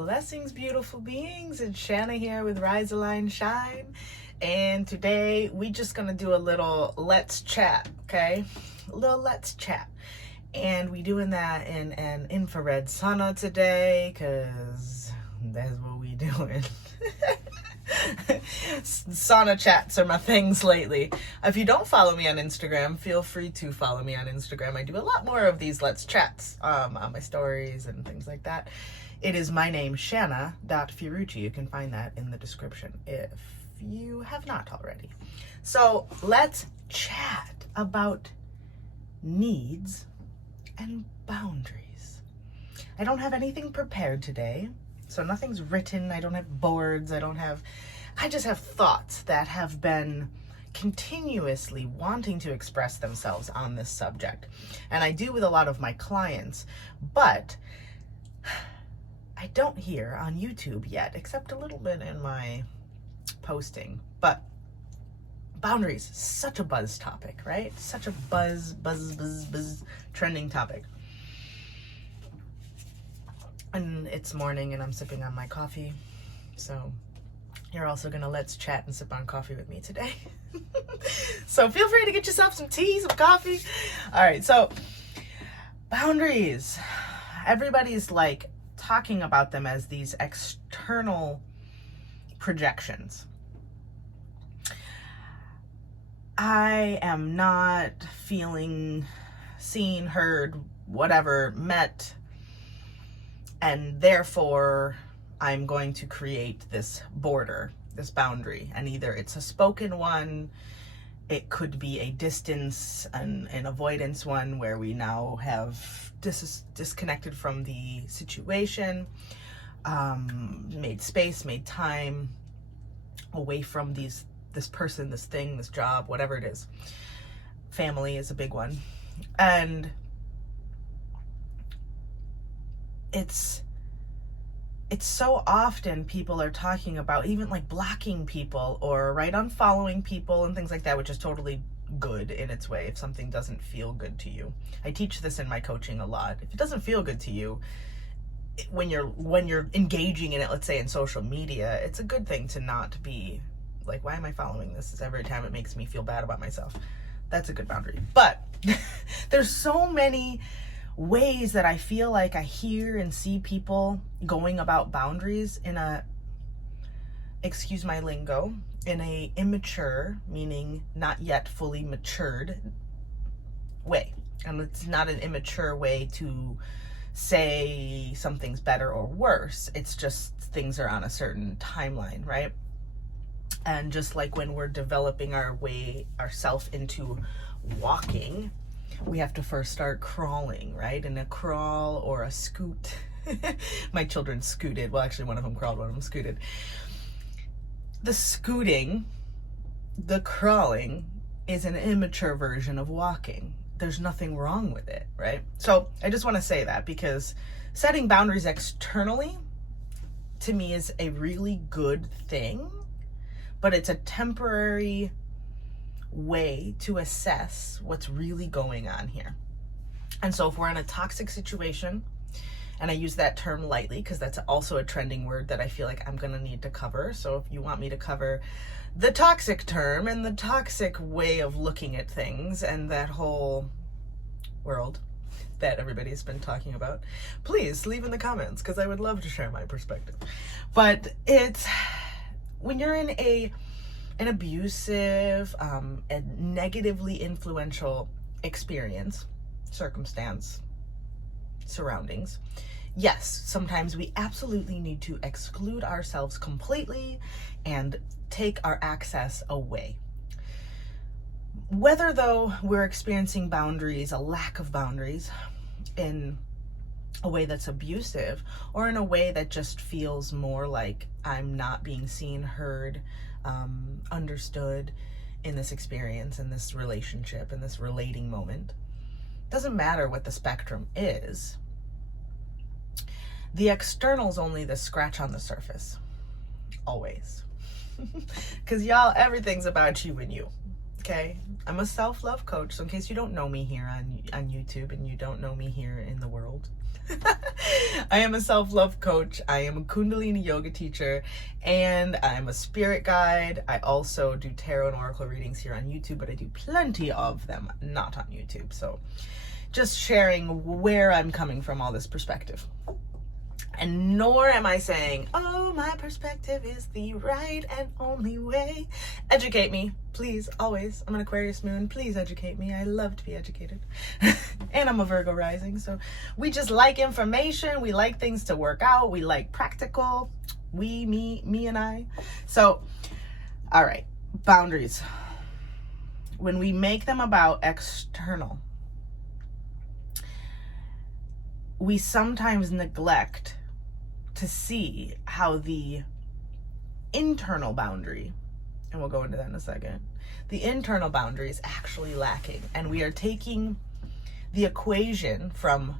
Blessings, beautiful beings. It's Shanna here with Rise, Align, Shine. And today we just gonna do a little let's chat, okay? A little let's chat. And we doing that in an infrared sauna today, cause that's what we doing. Sauna chats are my things lately. If you don't follow me on Instagram, feel free to follow me on Instagram. I do a lot more of these let's chats on my stories and things like that. It is my name, Shanna.Fiorucci. You can find that in the description if you have not already. So let's chat about needs and boundaries. I don't have anything prepared today, so nothing's written. I don't have boards. I just have thoughts that have been continuously wanting to express themselves on this subject. And I do with a lot of my clients, but I don't hear on YouTube yet, except a little bit in my posting. But boundaries, such a buzz topic, right? Such a buzz trending topic. And it's morning and I'm sipping on my coffee. So you're also gonna let's chat and sip on coffee with me today. So feel free to get yourself some tea, some coffee. All right, so boundaries. Everybody's like talking about them as these external projections. I am not feeling seen, heard, whatever, met, and therefore I'm going to create this border, this boundary, and either it's a spoken one, it could be a distance, an avoidance one where we now have disconnected from the situation, made space, made time away from this person, this thing, this job, whatever it is. Family is a big one. And it's so often people are talking about even like blocking people or unfollowing people and things like that, which is totally good in its way if something doesn't feel good to you. I teach this in my coaching a lot. If it doesn't feel good to you when you're engaging in it, let's say in social media, it's a good thing to not be like, why am I following this? Every time it makes me feel bad about myself. That's a good boundary. But there's so many ways that I feel like I hear and see people going about boundaries in a, excuse my lingo, in a immature, meaning not yet fully matured way. And it's not an immature way to say something's better or worse. It's just things are on a certain timeline, right? And just like when we're developing ourself into walking, we have to first start crawling, right? In a crawl or a scoot. My children scooted. Well, actually, one of them crawled, one of them scooted. The scooting, the crawling, is an immature version of walking. There's nothing wrong with it, right? So I just want to say that because setting boundaries externally, to me, is a really good thing, but it's a temporary way to assess what's really going on here. And so if we're in a toxic situation, and I use that term lightly because that's also a trending word that I feel like I'm gonna need to cover. So if you want me to cover the toxic term and the toxic way of looking at things and that whole world that everybody's been talking about, please leave in the comments because I would love to share my perspective. But it's when you're in an abusive, and negatively influential experience, circumstance, surroundings, yes, sometimes we absolutely need to exclude ourselves completely and take our access away. Whether though we're experiencing boundaries, a lack of boundaries, in a way that's abusive or in a way that just feels more like I'm not being seen, heard, understood in this experience, in this relationship, in this relating moment. Doesn't matter what the spectrum is. The external's only the scratch on the surface. Always. Because y'all, everything's about you and you. Okay, I'm a self-love coach, so in case you don't know me here on YouTube and you don't know me here in the world, I am a self-love coach. I am a Kundalini yoga teacher, and I'm a spirit guide. I also do tarot and oracle readings here on YouTube, but I do plenty of them not on YouTube. So just sharing where I'm coming from, all this perspective. And nor am I saying, oh, my perspective is the right and only way. Educate me, please, always. I'm an Aquarius moon. Please educate me. I love to be educated. And I'm a Virgo rising. So we just like information. We like things to work out. We like practical. Me and I. So, all right, boundaries. When we make them about external, we sometimes neglect to see how the internal boundary, and we'll go into that in a second, the internal boundary is actually lacking. And we are taking the equation from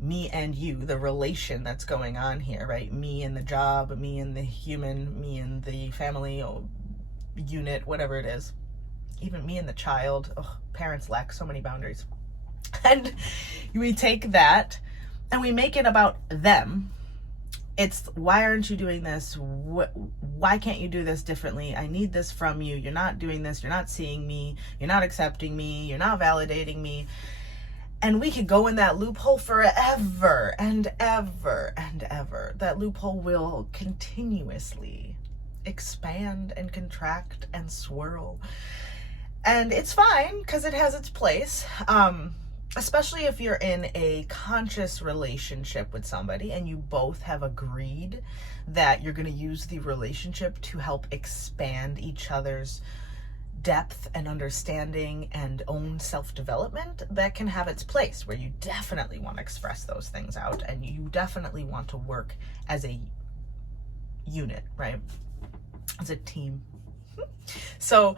me and you, the relation that's going on here, right? Me and the job, me and the human, me and the family unit, whatever it is. Even me and the child. Ugh, parents lack so many boundaries. And we take that and we make it about them. It's, why aren't you doing this? Why can't you do this differently? I need this from you. You're not doing this. You're not seeing me. You're not accepting me. You're not validating me. And we could go in that loophole forever and ever and ever. That loophole will continuously expand and contract and swirl. And it's fine because it has its place. Especially if you're in a conscious relationship with somebody and you both have agreed that you're going to use the relationship to help expand each other's depth and understanding and own self-development, that can have its place, where you definitely want to express those things out and you definitely want to work as a unit, right? As a team. So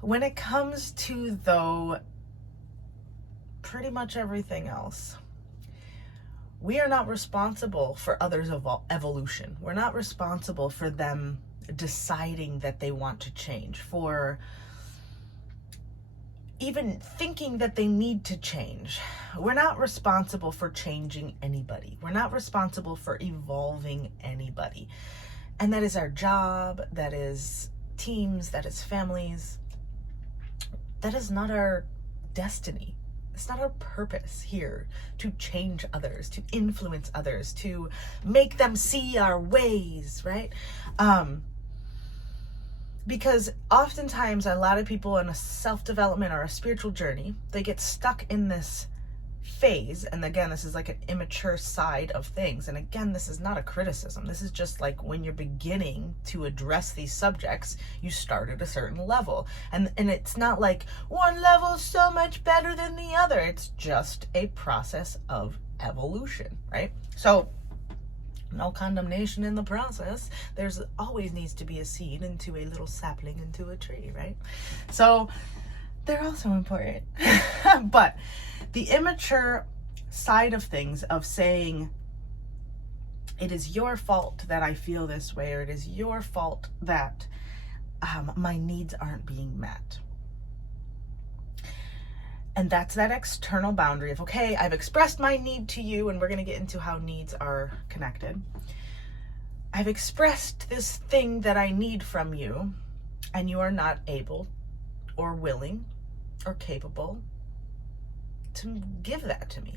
when it comes to, though, pretty much everything else, we are not responsible for others' evolution. We're not responsible for them deciding that they want to change, for even thinking that they need to change. We're not responsible for changing anybody. We're not responsible for evolving anybody. And that is our job. That is teams. That is families. That is not our destiny. It's not our purpose here to change others, to influence others, to make them see our ways, right? Because oftentimes a lot of people in a self-development or a spiritual journey, they get stuck in this phase. And again, this is like an immature side of things. And again, this is not a criticism. This is just like when you're beginning to address these subjects, you start at a certain level. And it's not like one level is so much better than the other. It's just a process of evolution, right? So no condemnation in the process. There's always needs to be a seed into a little sapling into a tree, right? So they're also important. But the immature side of things, of saying, it is your fault that I feel this way, or it is your fault that my needs aren't being met. And that's that external boundary of, okay, I've expressed my need to you, and we're going to get into how needs are connected. I've expressed this thing that I need from you, and you are not able or willing or capable to give that to me.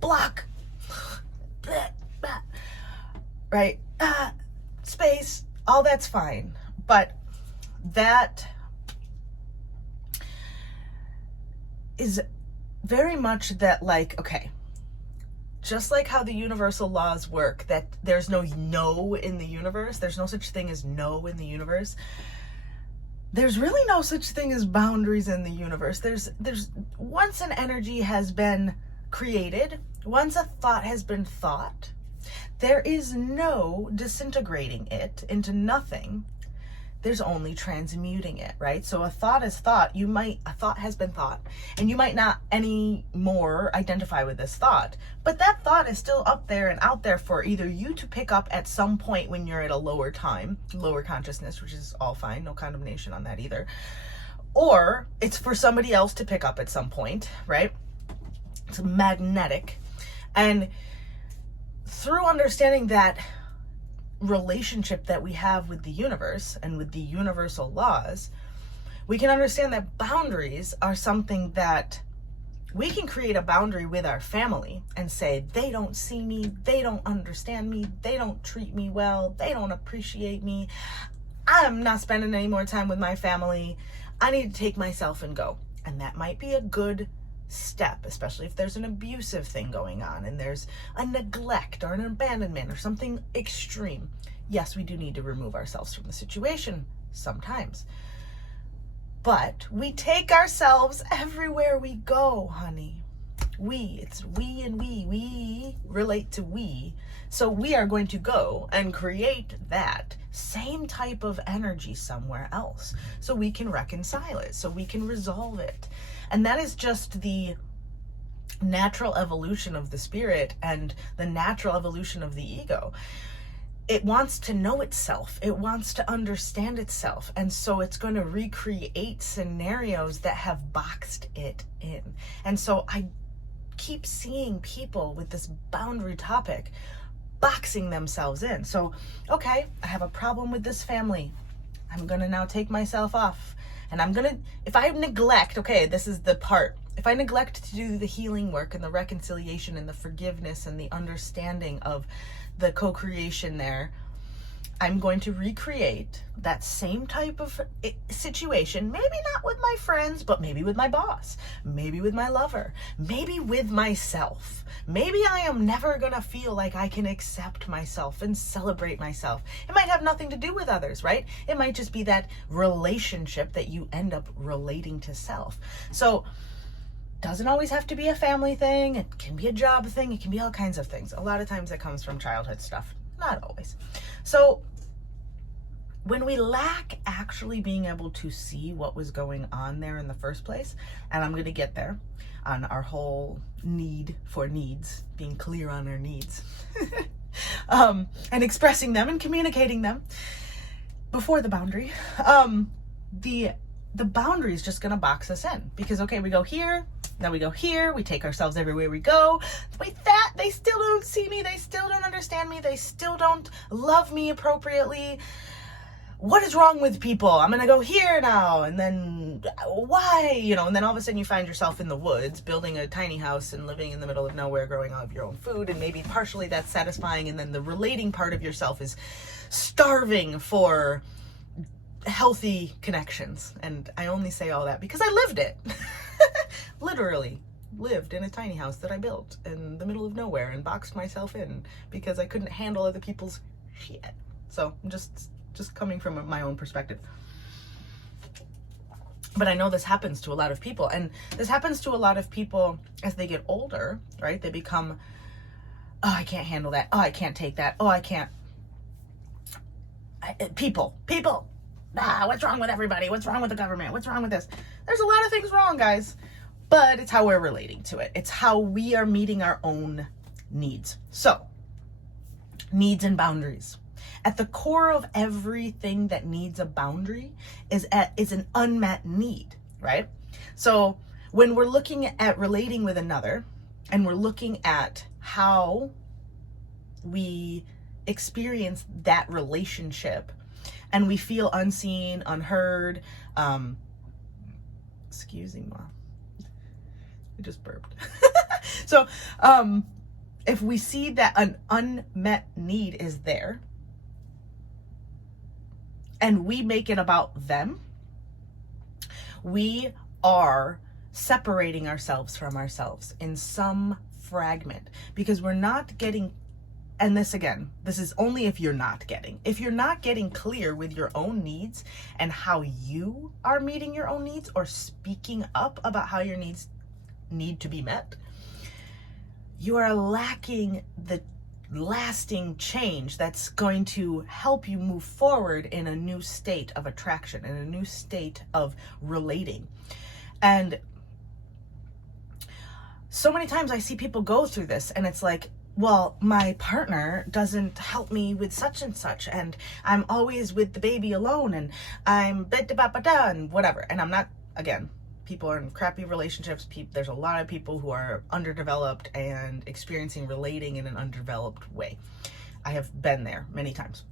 Block. Right? Space. All that's fine. But that is very much that, like, okay, just like how the universal laws work, that there's no in the universe, there's no such thing as no in the universe. There's really no such thing as boundaries in the universe. There's once an energy has been created, once a thought has been thought, there is no disintegrating it into nothing. There's only transmuting it, right? So a thought is thought. A thought has been thought, and you might not anymore identify with this thought, but that thought is still up there and out there for either you to pick up at some point when you're at a lower consciousness, which is all fine, no condemnation on that either, or it's for somebody else to pick up at some point, right? It's magnetic. And through understanding that relationship that we have with the universe and with the universal laws, we can understand that boundaries are something that we can create a boundary with our family and say, they don't see me, they don't understand me, they don't treat me well, they don't appreciate me, I'm not spending any more time with my family, I need to take myself and go. And that might be a good step, especially if there's an abusive thing going on and there's a neglect or an abandonment or something extreme. Yes, we do need to remove ourselves from the situation sometimes, but we take ourselves everywhere we go, honey. It's we and we relate to we, so we are going to go and create that same type of energy somewhere else so we can reconcile it, so we can resolve it. And that is just the natural evolution of the spirit and the natural evolution of the ego. It wants to know itself. It wants to understand itself. And so it's going to recreate scenarios that have boxed it in. And so I keep seeing people with this boundary topic boxing themselves in. So, okay, I have a problem with this family. I'm going to now take myself off. And I'm going to, if I neglect, okay, this is the part. If I neglect to do the healing work and the reconciliation and the forgiveness and the understanding of the co-creation there, I'm going to recreate that same type of situation, maybe not with my friends, but maybe with my boss, maybe with my lover, maybe with myself. Maybe I am never going to feel like I can accept myself and celebrate myself. It might have nothing to do with others, right? It might just be that relationship that you end up relating to self. So doesn't always have to be a family thing. It can be a job thing. It can be all kinds of things. A lot of times it comes from childhood stuff. Not always. So when we lack actually being able to see what was going on there in the first place, and I'm going to get there on our whole need for needs, being clear on our needs, and expressing them and communicating them before the boundary, the boundary is just going to box us in because, okay, we go here, then we go here, we take ourselves everywhere we go. With that, they still don't see me, they still don't understand me, they still don't love me appropriately. What is wrong with people? I'm going to go here now. And then why? And then all of a sudden you find yourself in the woods, building a tiny house and living in the middle of nowhere, growing all of your own food. And maybe partially that's satisfying. And then the relating part of yourself is starving for healthy connections. And I only say all that because I lived it. Literally lived in a tiny house that I built in the middle of nowhere and boxed myself in because I couldn't handle other people's shit. So I'm just coming from my own perspective. But I know this happens to a lot of people, and this happens to a lot of people as they get older, right? They become, oh, I can't handle that. Oh, I can't take that. Oh, I can't. People. What's wrong with everybody? What's wrong with the government? What's wrong with this? There's a lot of things wrong, guys, but it's how we're relating to it. It's how we are meeting our own needs. So, needs and boundaries. At the core of everything that needs a boundary is an unmet need, right? So when we're looking at relating with another and we're looking at how we experience that relationship and we feel unseen, unheard, excuse me, Mom. I just burped. So if we see that an unmet need is there, and we make it about them, we are separating ourselves from ourselves in some fragment because we're not getting, and this is only if you're not getting clear with your own needs and how you are meeting your own needs or speaking up about how your needs need to be met. You are lacking the lasting change that's going to help you move forward in a new state of attraction, in a new state of relating. And so many times I see people go through this and it's like, well, my partner doesn't help me with such and such, and I'm always with the baby alone, and I'm da and whatever. And I'm not, again, people are in crappy relationships. There's a lot of people who are underdeveloped and experiencing relating in an underdeveloped way. I have been there many times.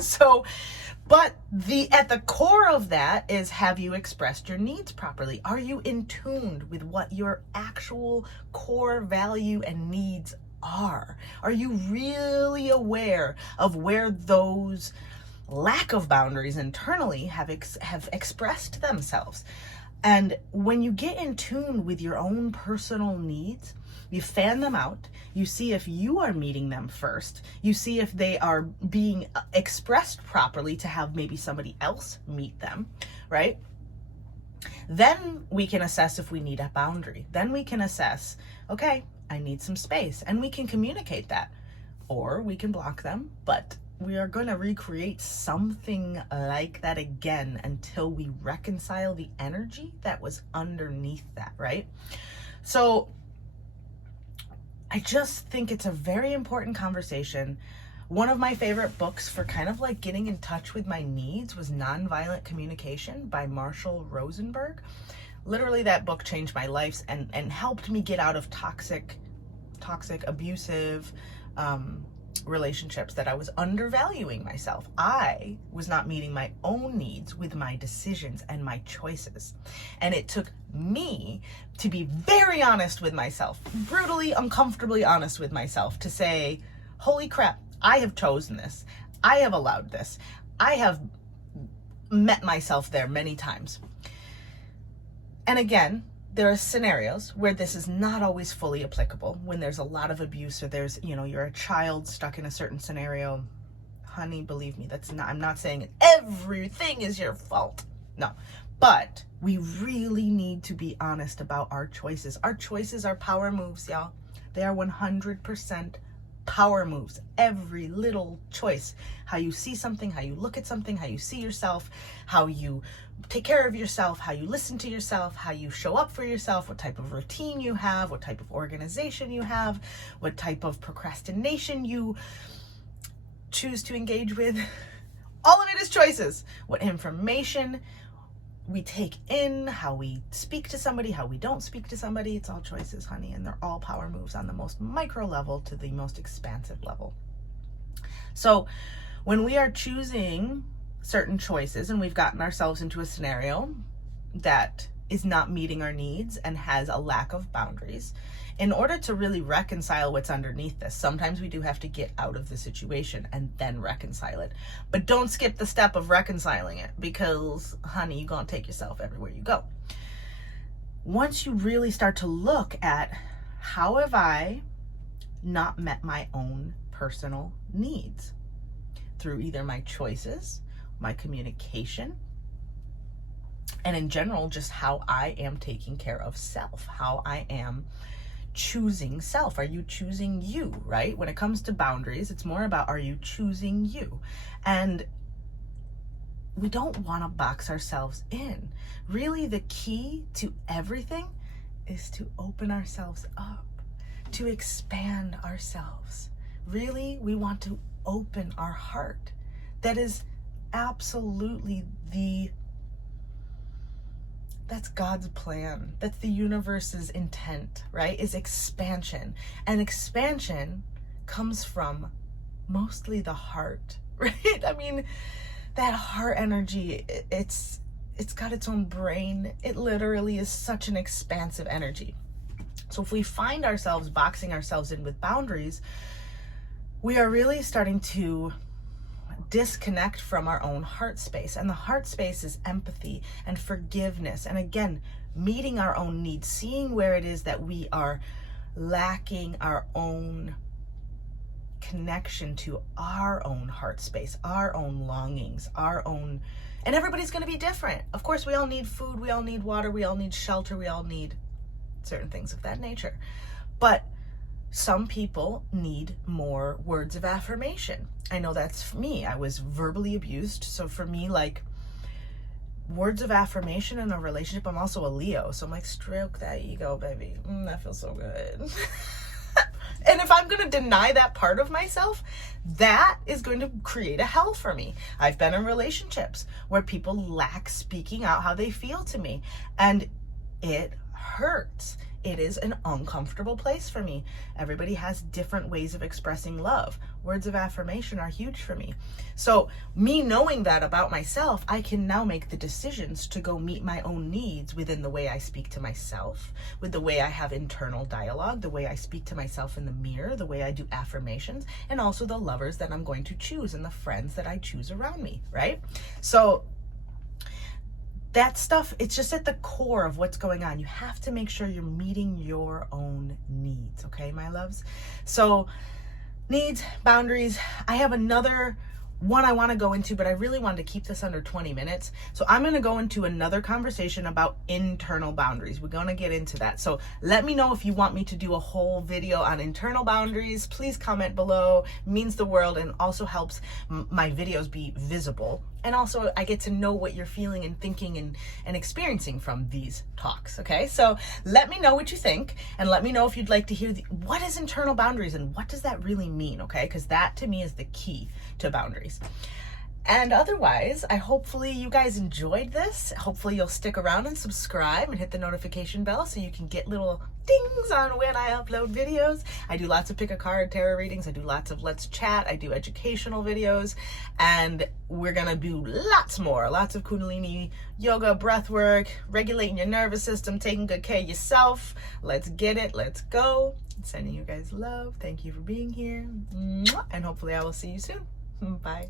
So, but at the core of that is, have you expressed your needs properly? Are you in tune with what your actual core value and needs are? Are you really aware of where those lack of boundaries internally have expressed themselves? And when you get in tune with your own personal needs, you fan them out, you see if you are meeting them first, you see if they are being expressed properly to have maybe somebody else meet them, right? Then we can assess if we need a boundary. Then we can assess, okay, I need some space, and we can communicate that, or we can block them, but we are going to recreate something like that again until we reconcile the energy that was underneath that, right? So I just think it's a very important conversation. One of my favorite books for kind of like getting in touch with my needs was Nonviolent Communication by Marshall Rosenberg. Literally, that book changed my life and helped me get out of toxic, abusive relationships that I was undervaluing myself. I was not meeting my own needs with my decisions and my choices. And it took me to be very honest with myself, brutally, uncomfortably honest with myself, to say, holy crap, I have chosen this. I have allowed this. I have met myself there many times. And again, there are scenarios where this is not always fully applicable, when there's a lot of abuse, or there's, you're a child stuck in a certain scenario. Honey, believe me, I'm not saying everything is your fault. No, but we really need to be honest about our choices. Our choices are power moves, y'all. They are 100% power moves. Every little choice, how you see something, how you look at something, how you see yourself, how you take care of yourself, how you listen to yourself, how you show up for yourself, what type of routine you have, what type of organization you have, what type of procrastination you choose to engage with. All of it is choices. What information we take in, how we speak to somebody, how we don't speak to somebody, it's all choices, honey. And they're all power moves on the most micro level to the most expansive level. So when we are choosing certain choices and we've gotten ourselves into a scenario that is not meeting our needs and has a lack of boundaries, in order to really reconcile what's underneath this, sometimes we do have to get out of the situation and then reconcile it. But don't skip the step of reconciling it, because, honey, you're going to take yourself everywhere you go. Once you really start to look at, how have I not met my own personal needs? Through either my choices, my communication, and in general, just how I am taking care of self, how I am choosing self. Are you choosing you, right? When it comes to boundaries, it's more about, are you choosing you? And we don't want to box ourselves in. Really, the key to everything is to open ourselves up, to expand ourselves. Really, we want to open our heart. That is absolutely that's God's plan. That's the universe's intent, right? Is expansion. And expansion comes from mostly the heart, right? I mean, that heart energy, it's got its own brain. It literally is such an expansive energy. So if we find ourselves boxing ourselves in with boundaries, we are really starting to disconnect from our own heart space. And the heart space is empathy and forgiveness. And again, meeting our own needs, seeing where it is that we are lacking our own connection to our own heart space, our own longings, our own, and everybody's going to be different. Of course, we all need food, we all need water, we all need shelter, we all need certain things of that nature. But some people need more words of affirmation. I know that's me. I was verbally abused. So for me, like, words of affirmation in a relationship, I'm also a Leo. So I'm like, stroke that ego, baby. That feels so good. And if I'm going to deny that part of myself, that is going to create a hell for me. I've been in relationships where people lack speaking out how they feel to me, and it hurts. It is an uncomfortable place for me. Everybody has different ways of expressing love. Words of affirmation are huge for me. So me knowing that about myself, I can now make the decisions to go meet my own needs within the way I speak to myself, with the way I have internal dialogue, the way I speak to myself in the mirror, the way I do affirmations, and also the lovers that I'm going to choose and the friends that I choose around me, right? So that stuff, it's just at the core of what's going on. You have to make sure you're meeting your own needs, okay, my loves? So needs, boundaries. I have another one I want to go into, but I really wanted to keep this under 20 minutes. So I'm going to go into another conversation about internal boundaries. We're going to get into that. So let me know if you want me to do a whole video on internal boundaries. Please comment below. It means the world, and also helps my videos be visible. And also I get to know what you're feeling and thinking and experiencing from these talks, okay? So let me know what you think, and let me know if you'd like to hear what is internal boundaries and what does that really mean, okay? Because that to me is the key to boundaries. And otherwise, hopefully you guys enjoyed this. Hopefully you'll stick around and subscribe and hit the notification bell so you can get little dings on when I upload videos. I do lots of pick a card tarot readings. I do lots of let's chat. I do educational videos, and we're gonna do lots more. Lots of Kundalini yoga, breath work, regulating your nervous system, taking good care of yourself. Let's get it. Let's go. Sending you guys love. Thank you for being here. And hopefully I will see you soon. Bye.